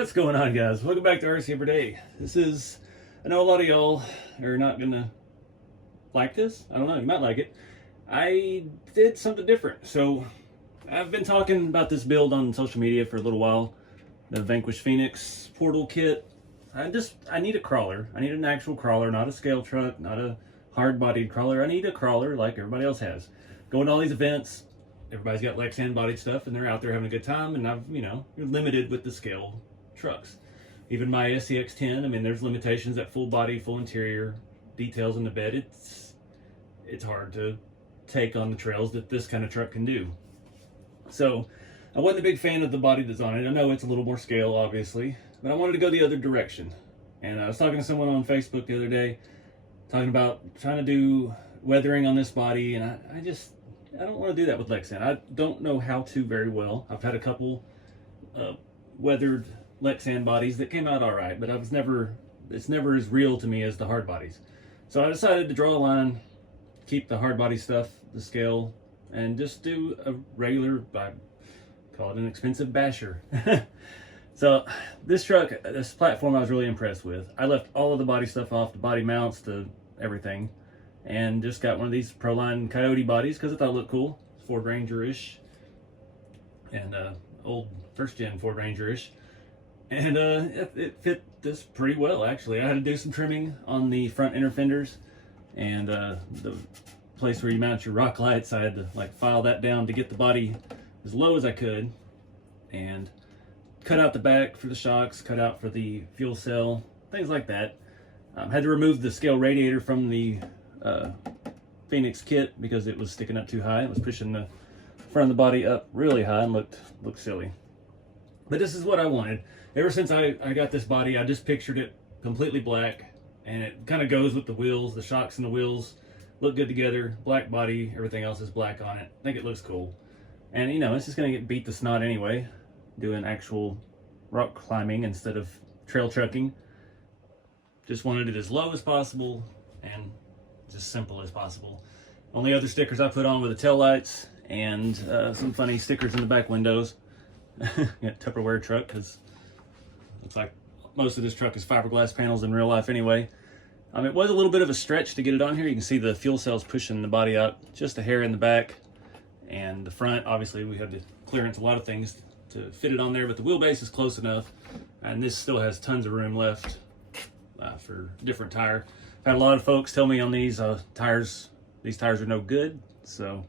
What's going on, guys? Welcome back to RC Every Day. I know a lot of y'all are not gonna like this. I don't know, you might like it. I did something different. So I've been talking about this build on social media for a little while. The Vanquish Phoenix portal kit. I need a crawler. I need an actual crawler, not a scale truck, not a hard-bodied crawler. I need a crawler like everybody else has. Going to all these events, everybody's got Lexan bodied stuff and they're out there having a good time, and you're limited with the scale trucks. Even my SCX-10, I mean, there's limitations at full body, full interior, details in the bed. It's hard to take on the trails that this kind of truck can do. So I wasn't a big fan of the body that's on it. I know it's a little more scale, obviously, but I wanted to go the other direction. And I was talking to someone on Facebook the other day, talking about trying to do weathering on this body, and I don't want to do that with Lexan. I don't know how to very well. I've had a couple weathered Lexan bodies that came out all right, but it's never as real to me as the hard bodies. So I decided to draw a line, keep the hard body stuff, the scale, and just do a regular, I call it an expensive basher. So this truck, this platform, I was really impressed with. I left all of the body stuff off, the body mounts to everything, and just got one of these ProLine Coyote bodies because I thought it looked cool. Ford Ranger-ish, and old first-gen Ford Ranger-ish. And it fit this pretty well, actually. I had to do some trimming on the front inner fenders, and the place where you mount your rock lights, I had to file that down to get the body as low as I could, and cut out the back for the shocks, cut out for the fuel cell, things like that. Had to remove the scale radiator from the Phoenix kit because it was sticking up too high. It was pushing the front of the body up really high and looked silly. But this is what I wanted. Ever since I got this body, I just pictured it completely black, and it kind of goes with the wheels. The shocks and the wheels look good together. Black body, everything else is black on it. I think it looks cool. And it's just gonna get beat to snot anyway, doing actual rock climbing instead of trail trucking. Just wanted it as low as possible and just simple as possible. Only other stickers I put on were the tail lights and some funny stickers in the back windows. Got Tupperware truck because looks like most of this truck is fiberglass panels in real life anyway. It was a little bit of a stretch to get it on here. You can see the fuel cells pushing the body out just a hair in the back, and the front, obviously we had to clearance a lot of things to fit it on there, but the wheelbase is close enough, and this still has tons of room left for different tire. I've had a lot of folks tell me on these tires are no good, so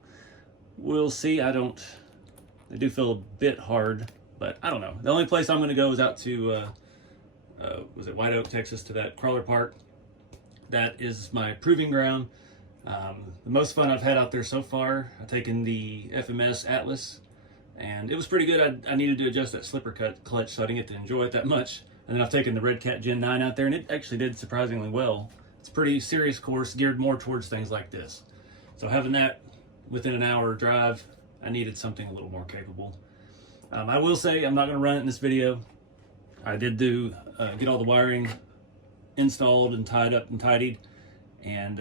we'll see. They do feel a bit hard, but I don't know. The only place I'm going to go is out to was it White Oak, Texas, to that crawler park. That is my proving ground. The most fun I've had out there so far. I've taken the FMS Atlas, and it was pretty good. I needed to adjust that slipper clutch, so I didn't get to enjoy it that much. And then I've taken the Red Cat Gen 9 out there, and it actually did surprisingly well. It's a pretty serious course geared more towards things like this. So having that within an hour drive, I needed something a little more capable. I will say I'm not going to run it in this video. I did get all the wiring installed and tied up and tidied, and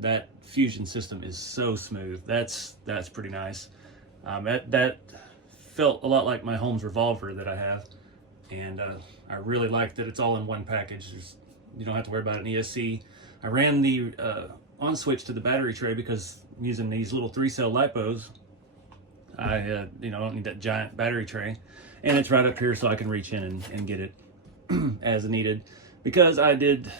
that fusion system is so smooth. That's pretty nice. That felt a lot like my Holmes revolver that I have, and I really like that it's all in one package. You don't have to worry about an ESC. I ran the on switch to the battery tray because I'm using these little 3-cell lipos. I don't need that giant battery tray, and it's right up here so I can reach in and get it as needed. Because I did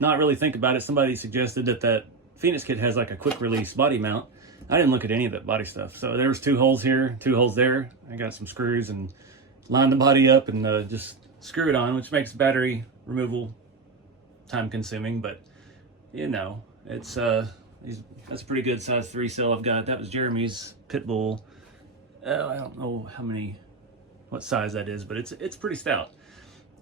not really think about it, somebody suggested that Phoenix kit has like a quick release body mount. I didn't look at any of that body stuff. So there was 2 holes here, 2 holes there. I got some screws and lined the body up and just screw it on, which makes battery removal time consuming, but it's that's a pretty good size 3-cell I've got. That was Jeremy's Pitbull. I don't know what size that is, but it's pretty stout.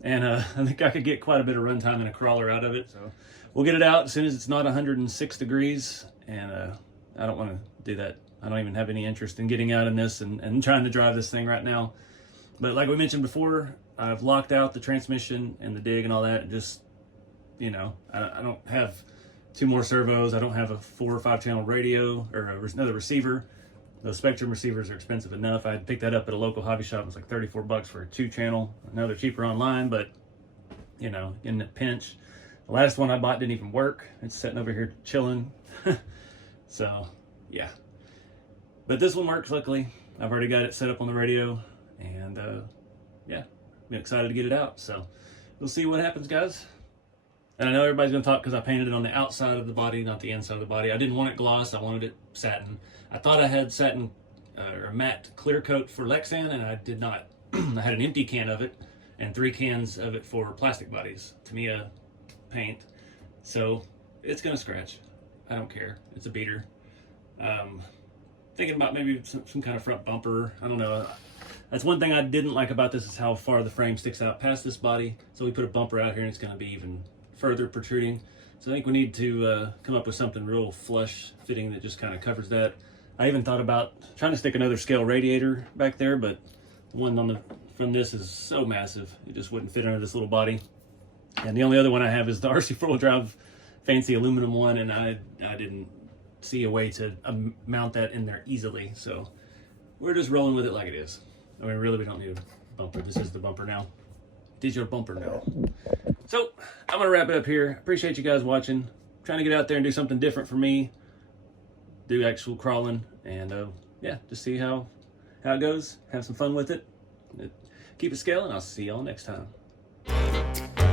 And I think I could get quite a bit of runtime in a crawler out of it. So we'll get it out as soon as it's not 106 degrees. And I don't want to do that. I don't even have any interest in getting out in this and trying to drive this thing right now. But like we mentioned before, I've locked out the transmission and the dig and all that. Just, I don't have 2 more servos. I don't have a 4 or 5 channel radio or another receiver. Those Spectrum receivers are expensive enough. I picked that up at a local hobby shop. It was like 34 bucks for a 2-channel. I know they're cheaper online, but you know, in a pinch. The last one I bought didn't even work. It's sitting over here chilling. So yeah, but this one works luckily. I've already got it set up on the radio, and yeah, been excited to get it out. So we'll see what happens, guys. And I know everybody's gonna talk because I painted it on the outside of the body, not the inside of the body. I didn't want it gloss, I wanted it satin. I thought I had satin or matte clear coat for Lexan, and I did not. I had an empty can of it and 3 cans of it for plastic bodies, Tamiya paint. So it's gonna scratch. I don't care, it's a beater. Thinking about maybe some kind of front bumper, I don't know. That's one thing I didn't like about this, is how far the frame sticks out past this body. So we put a bumper out here and it's gonna be even further protruding. So I think we need to come up with something real flush fitting that just kind of covers that. I even thought about trying to stick another scale radiator back there, but the one on from this is so massive, it just wouldn't fit under this little body. And the only other one I have is the RC 4-wheel drive fancy aluminum one, and I didn't see a way to mount that in there easily. So we're just rolling with it like it is. I mean, really, we don't need a bumper. This is the bumper now. It is your bumper now. So I'm gonna wrap it up here. Appreciate you guys watching. I'm trying to get out there and do something different for me. Do actual crawling, and yeah, just see how it goes. Have some fun with it. Keep it scaling. I'll see y'all next time.